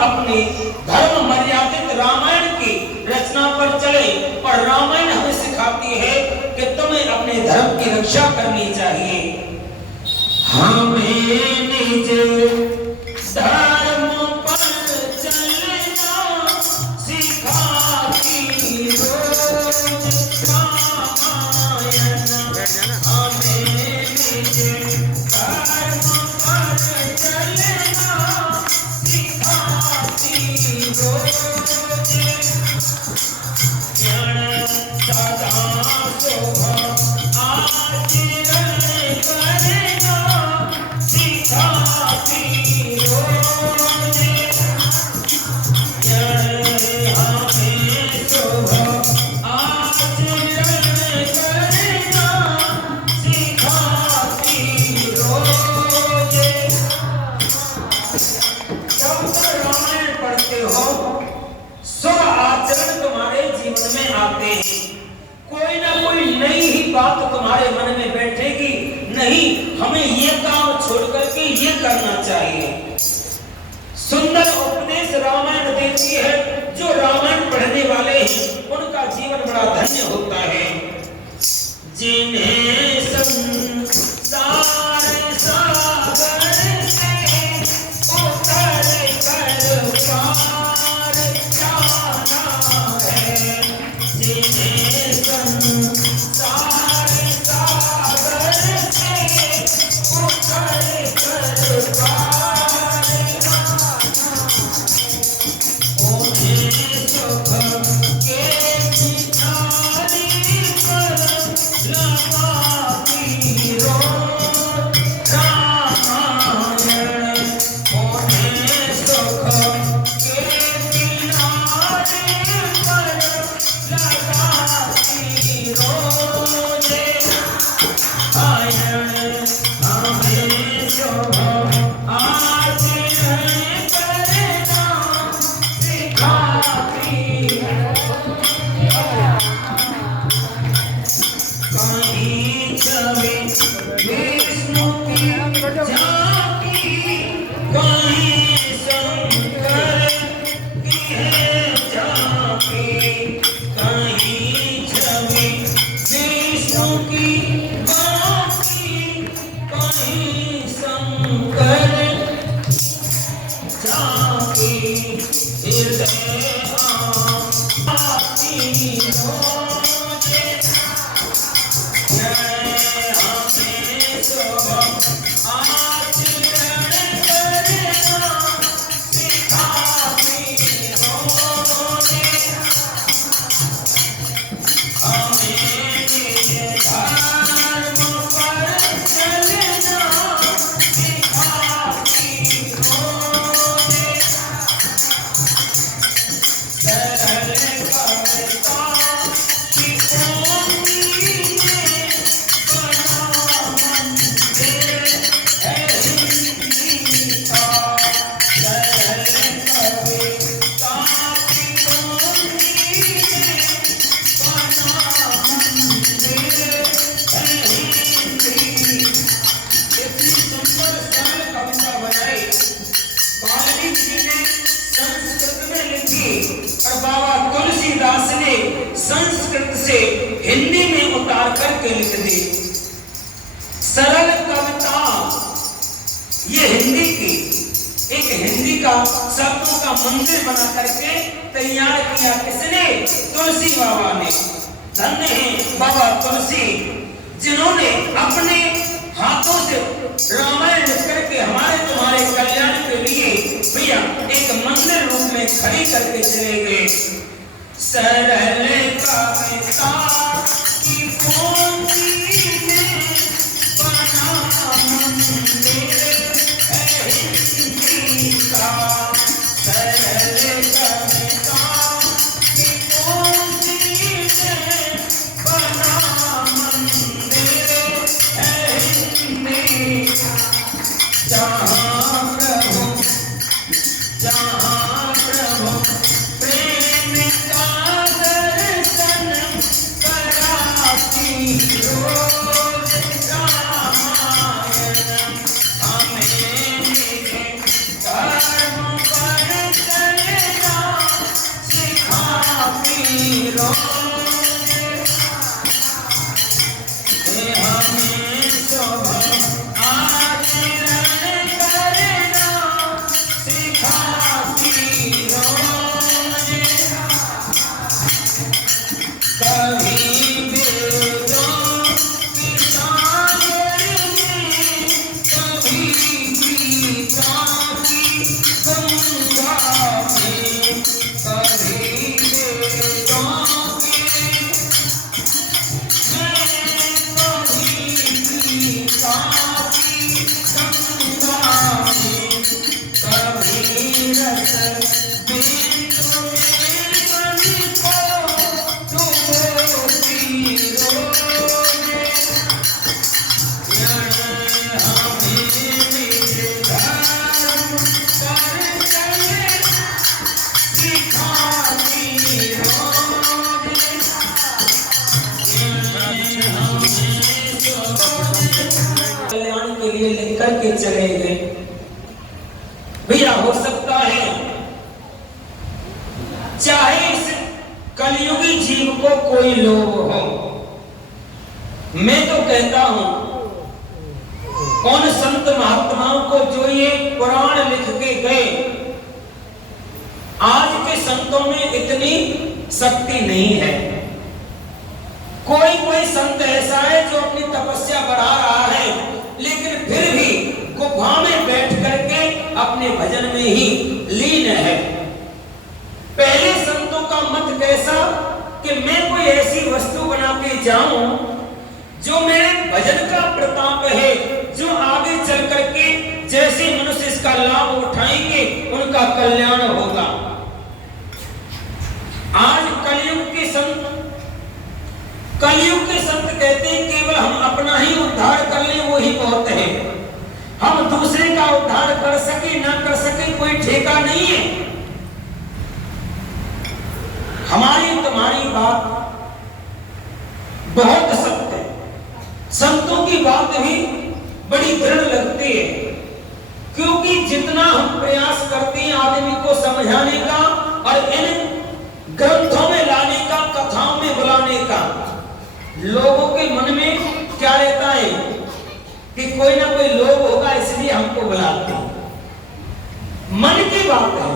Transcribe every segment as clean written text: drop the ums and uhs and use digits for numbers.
अपने धर्म मर्यादित रामायण की रचना पर चले। और रामायण हमें सिखाती है कि तुम्हें अपने धर्म की रक्षा करनी चाहिए। हमें निज धर्म पर चलना सिखाती रोज रामायण। हमें निज धर्म पर चलना सिखाती रोज ज्ञान सदा शोभा आचरण करना सिखाती रोज। ज्ञान हमें शोभा आचरण करना सिखाती रोज। जब तक रामायण पढ़ते हो शुभ आचरण तुम्हारे जीवन में आते हैं। कोई ना कोई नई ही बात तुम्हारे मन में बैठेगी, नहीं हमें ये काम छोड़ करके ये करना चाहिए। सुंदर उपदेश रामायण देती है। जो रामायण पढ़ने वाले हैं उनका जीवन बड़ा धन्य होता है। जिन्हें संसार सागर से उतर कर पार जाना है। जिन्हें संसार सागर से उतर कर पार जाना है। उन्हें सुख के भिखारी पर लगाती रोज रामायण। उन्हें सुख के किनारे पर लगाती रोज रामायण। हमें शोभा आचरण करना सिखाती कहीं छवि विष्णु की झांकी, कहीं शंकर की है झांकी। कहीं छवि विष्णु की झांकी, कहीं शंकर झांकी। हृदय आती रोज हमें शोभा आचरण करना सिखाती रोज। हमें निज धर्म पर चलना सिखाती रोज। सरल कविता की पोथी में बना मंदिर है हिंदी का। सरल कविता की पोथी में बना मंदिर है हिंदी। इतनी सुंदर सरल कविता बनाई वाल्मीकि जी ने संस्कृत में लिखी और बाबा तुलसीदास ने संस्कृत से हिंदी में उतार करके लिख दी। सरल कविता ये हिंदी की एक हिंदी का शब्दों का मंदिर बना करके तैयार किया। किसने? तुलसी बाबा ने। धन्य है बाबा तुलसी जिन्होंने अपने हाथों से रामायण लिख करके हमारे तुम्हारे कल्याण के लिए भैया एक मंदिर रूप में खड़ी करके चले गए। सरल कविता की पोथी में बना मंदिर है हिंदी का। सरल कविता की पोथी में बना मंदिर है हिंदी का। जहाँ प्रभु प्रेम का दर्शन कराती रोज रामायण। हमें निज धर्म पर कल्याण के लिए लिख करके चले गए। भैया हो सकता है चाहे इस कलयुगी जीव को कोई लोभ हो, मैं तो कहता हूं उन संत महात्माओं को जो ये पुराण लिख के गए, आज के संतों में इतनी शक्ति नहीं है। कोई संत ऐसा है जो अपनी तपस्या बढ़ा रहा है, लेकिन फिर भी गुफा में बैठ करके अपने भजन में ही लीन है। पहले संतों का मत कैसा कि मैं कोई ऐसी वस्तु बना के जाऊं जो मेरे भजन का प्रताप है, जो आगे चल करके जैसे मनुष्य इसका लाभ उठाएंगे उनका कल्याण होगा। आज कलयुग के संत कहते हैं केवल हम अपना ही उद्धार कर लें वही बहुत है, हम दूसरे का उद्धार कर सके ना कर सके कोई ठेका नहीं है। हमारी तुम्हारी बात बहुत सत्य है, संतों की बात भी बड़ी दृढ़ लगती है, क्योंकि जितना हम प्रयास करते हैं आदमी को समझाने का और इन ग्रंथों में लाने का, कथाओं में बुलाने का, लोगों के मन में क्या रहता है कि कोई ना कोई लोभ होगा इसलिए हमको बुलाते हैं। मन की बात है,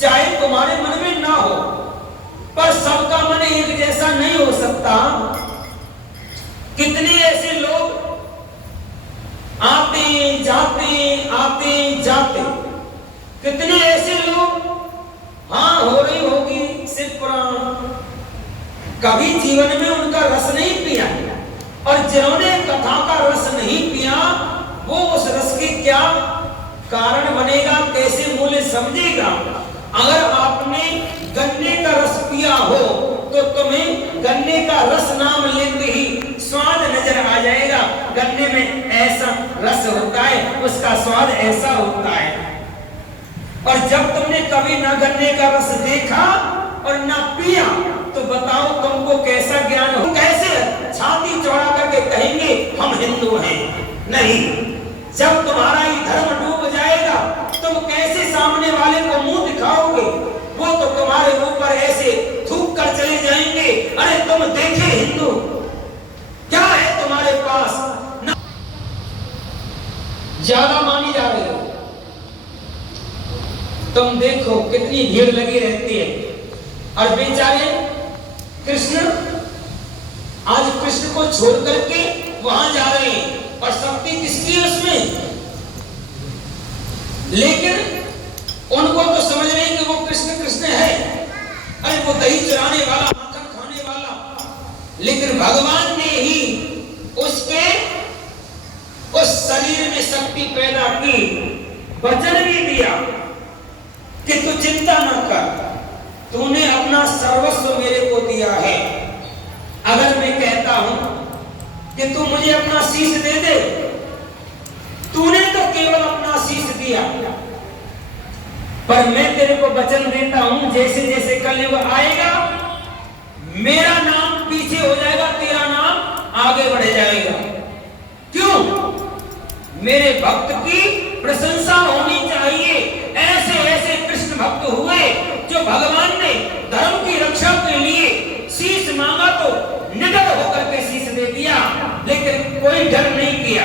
चाहे तुम्हारे मन में ना हो, पर सबका मन एक जैसा नहीं हो सकता। कितने ऐसे लोग आते जाते, कितने ऐसे लोग हाँ हो रही होगी शिव पुराण, कभी जीवन में उनका रस नहीं पिया, और जिन्होंने कथा का रस नहीं पिया वो उस रस के क्या कारण बनेगा, कैसे मूल्य समझेगा। अगर आपने गन्ने का रस पिया हो तो तुम्हें गन्ने का रस नाम लेते ही स्वाद नजर आ जाएगा। गन्ने में ऐसा रस होता है, उसका स्वाद ऐसा होता है। और जब तुमने कभी ना गन्ने का रस देखा और ना पिया तो बताओ तुमको कैसा ज्ञान हो, कैसे छाती चौड़ा करके कहेंगे हम हिंदू हैं। नहीं, जब तुम्हारा ही धर्म डूब जाएगा तुम कैसे सामने वाले को मुंह दिखाओगे, वो तो तुम्हारे ऊपर ऐसे थूक कर चले जाएंगे, अरे तुम देखे हिंदू क्या है तुम्हारे पास, ना ज्यादा मानी जा रही हो। तुम देखो कितनी भीड़ लगी रहती है, और बेचारे कृष्ण आज कृष्ण को छोड़ करके वहां जा रहे हैं, और शक्ति किसकी है उसमें, लेकिन उनको तो समझ रहे हैं कि वो कृष्ण कृष्ण है, अरे वो दही चुराने वाला, माखन खाने वाला, लेकिन भगवान ने ही उसके उस शरीर में शक्ति पैदा की, वचन भी दिया कि तू चिंता न कर, तूने अपना सर्वस्व मेरे को दिया है। अगर मैं कहता हूं कि तू मुझे अपना शीश दे दे, तूने तो केवल अपना शीश दिया, पर मैं तेरे को वचन देता हूं जैसे जैसे कलयुग आएगा मेरा नाम पीछे हो जाएगा, तेरा नाम आगे बढ़ जाएगा। क्यों? मेरे भक्त की प्रशंसा होनी चाहिए। ऐसे ऐसे कृष्ण भक्त हुए जो भगवान ने धर्म की रक्षा के लिए शीश मांगा तो निडर होकर के शीश दे दिया, लेकिन कोई डर नहीं किया।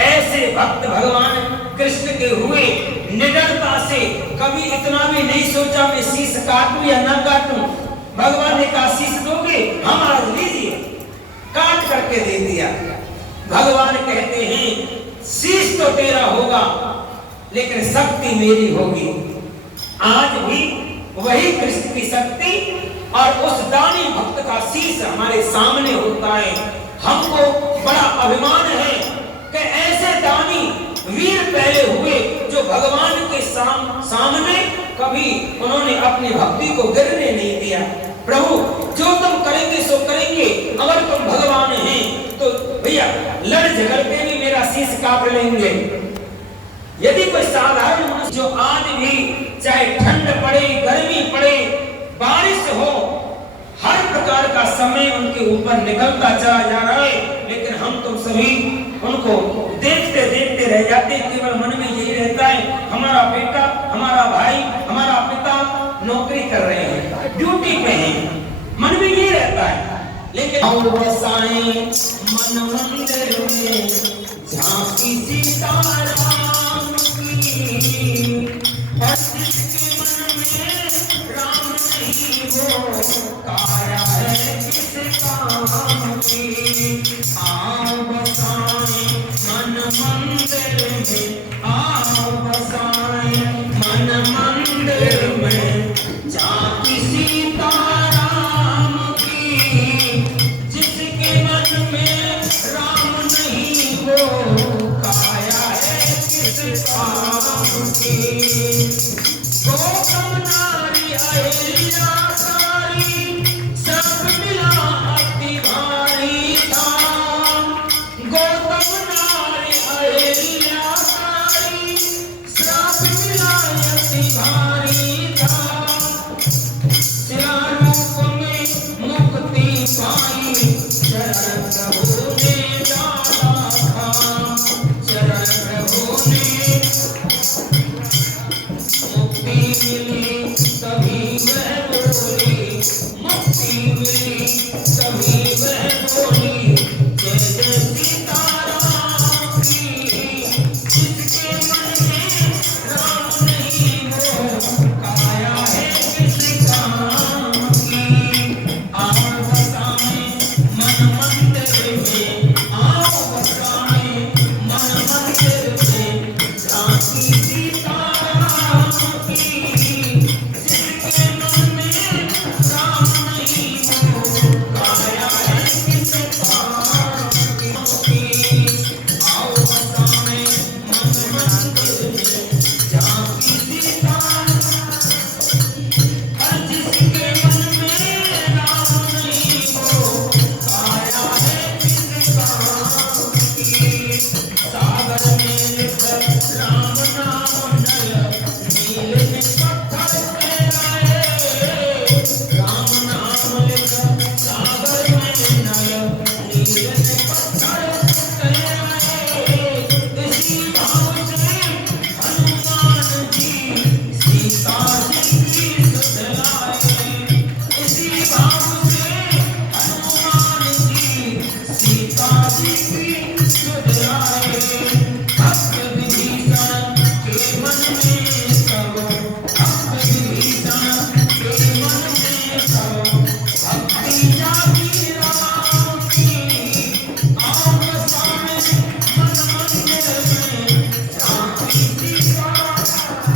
ऐसे भक्त भगवान कृष्ण के हुए, निडरता से कभी इतना भी नहीं सोचा मैं शीश काटूं या ना काटूं। भगवान ने कहा शीश दोगे, हम आज लीजिए, काट करके दे दिया। भगवान कहते हैं शीश तो तेरा होगा लेकिन शक्ति मेरी होगी। आज भी वही कृष्ण की शक्ति और उस दानी भक्त का शीश हमारे सामने होता है। हमको बड़ा अभिमान है कि ऐसे दानी वीर पहले हुए जो जो भगवान के सामने कभी उन्होंने अपनी भक्ति को गिरने नहीं दिया। प्रभु जो तुम करेंगे सो करेंगे, अगर तुम भगवान हैं तो भैया लड़ झगड़ के भी मेरा शीश काट लेंगे। यदि कोई साधारण मनुष्य जो आज भी चाहे ठंड पड़े, गर्मी पड़े, बारिश हो, हर प्रकार का समय उनके ऊपर निकलता चला जा रहा है, लेकिन हम तो सभी उनको देखते देखते रह जाते। केवल मन में यही रहता है हमारा बेटा, हमारा भाई, हमारा पिता नौकरी कर रहे हैं, ड्यूटी पे हैं, मन में यही रहता है। लेकिन और बसाए मन मंदिर में झांकी सीताराम की, और जिसके मन में राम नहीं वो काया है किस काम की। आओ बसाए मन मंदिर में, आओ बसाए मन मंदिर में झांकी सीताराम की, जिसके मन में राम नहीं वो काया है किस काम की। गौतम नारी अहिल्या सारी, सब मिला अति भारी था। गौतम नारी अहिल्या सारी, सब मिला अति भारी था। तेरा रूप में मुक्ति पाई, चरण प्रभु ने डाला था। चरण प्रभु ने मुक्ति मिली तभी वह बोली, मुक्ति मिली तभी वह बोली, जय जय सीताराम की। जिसके मन में राम नहीं वो काया है किस काम की। आओ बसाए मन मंदिर में, आओ बसाए मन मंदिर में झांकी सीताराम की, जिसके मन में राम नहीं वो काया है किस काम की। आओ बसाए मन मंदिर में झांकी सीताराम, हर जिसके मन में राम नहीं वो काया है किस काम की। सागर में लिख राम नाम नय, नील में पत्थर ठहराए। राम नाम लिख सागर में नय, नील में पत्थर ठहराए। इसी भाव से हनुमान जी सीता जी की सुध लाए। इसी भाव से हनुमान जी सीता जी की सुध लाए। भक्त विभीषण के मन में सब, भक्त विभीषण के मन में सब, भक्ति जागी राम की। आओ बसाए मन मंदिर में झांकी सीताराम,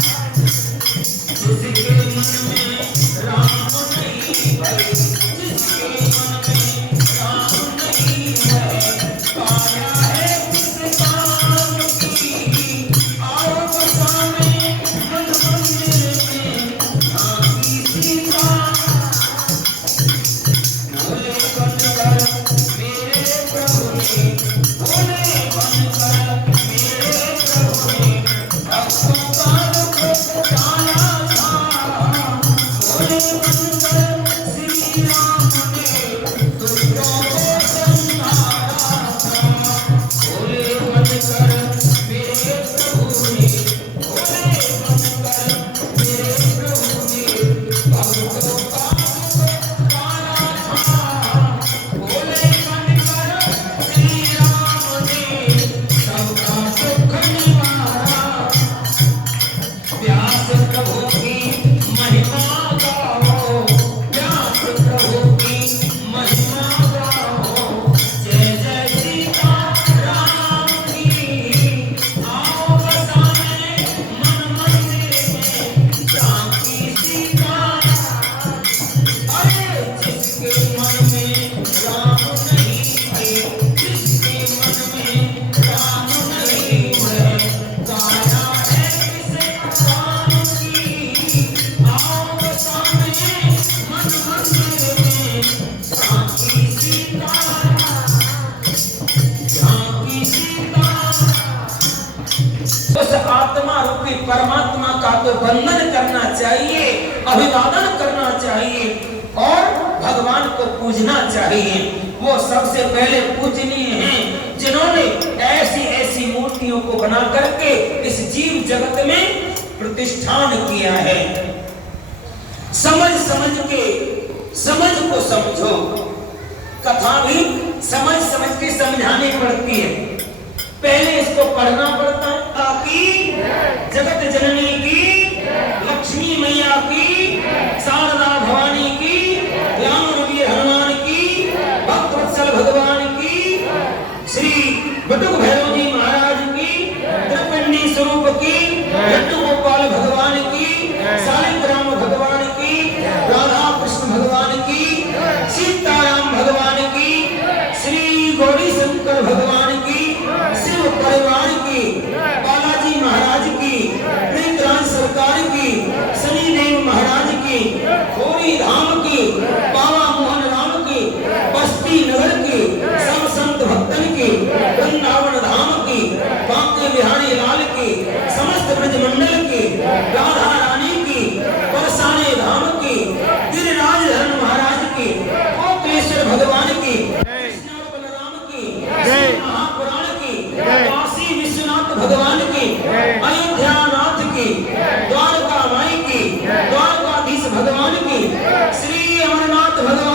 जिसके मन में राम नहीं है, जिसके मन में राम नहीं है, काया है किस काम की। आओ बसाए मन मंदिर में झांकी सीताराम। भोले बनकर मेरे प्रभु ने, भोले बनकर मेरे प्रभु ने भक्तों का दुख टाला था। भोले बनकर श्री राम ने दुष्टों को संहारा था। भोले बनकर मेरे प्रभु ने, भोले बनकर मेरे प्रभु ने भक्तों का दुख टाला था। भोले बनकर श्री राम ने सबका दुख निवारा। व्यास प्रभु की महिमा गाओ, व्यास प्रभु की महिमा गाओ, जय जय सीताराम की। आओ बसाए मन मंदिर में झांकी सीताराम। अरे जिसके मन में राम नहीं है, जिसके मन में राम नहीं है, काया है तो वंदन करना चाहिए, अभिवादन करना चाहिए और भगवान को पूजना चाहिए। वो सबसे पहले पूजनीय हैं जिन्होंने ऐसी ऐसी मूर्तियों को बना करके इस जीव जगत में प्रतिष्ठान किया है। समझ समझ के समझ को समझो। कथा भी समझ समझ के समझानी पड़ती है। पहले इसको पढ़ना पड़ता है ताकि जगत जननी की, लक्ष्मी मैया की, शारदा भवानी की, रामवीर हनुमान की, भक्तवत्सल भगवान की, श्री बटुक भैरव जी महाराज की, त्रिपिंडी स्वरूप की, लड्डू गोपाल भगवान की, शालिग्राम भगवान की, राधा कृष्ण भगवान की, सीताराम भगवान की, श्री गौरी शंकर भगवान की, शिव परिवार की, बालाजी महाराज की, प्रीतराज सरकार की, शनिदेव महाराज की, खोरी धाम की, बाबा मोहन राम की, बस्ती नगर की, सब संत भक्तन की, वृंदावन धाम की, बांके बिहारी लाल की, समस्त ब्रज मंडल की, राधा रानी की, बरसाने धाम की, गिरिराज धरण महाराज की, कोपलेश्वर भगवान की, कृष्ण बलराम की, महापुराण की, काशी विश्वनाथ भगवान की, अयोध्या नाथ की, द्वारका माई की, द्वारकाधीश भगवान की, श्री अमरनाथ भगवान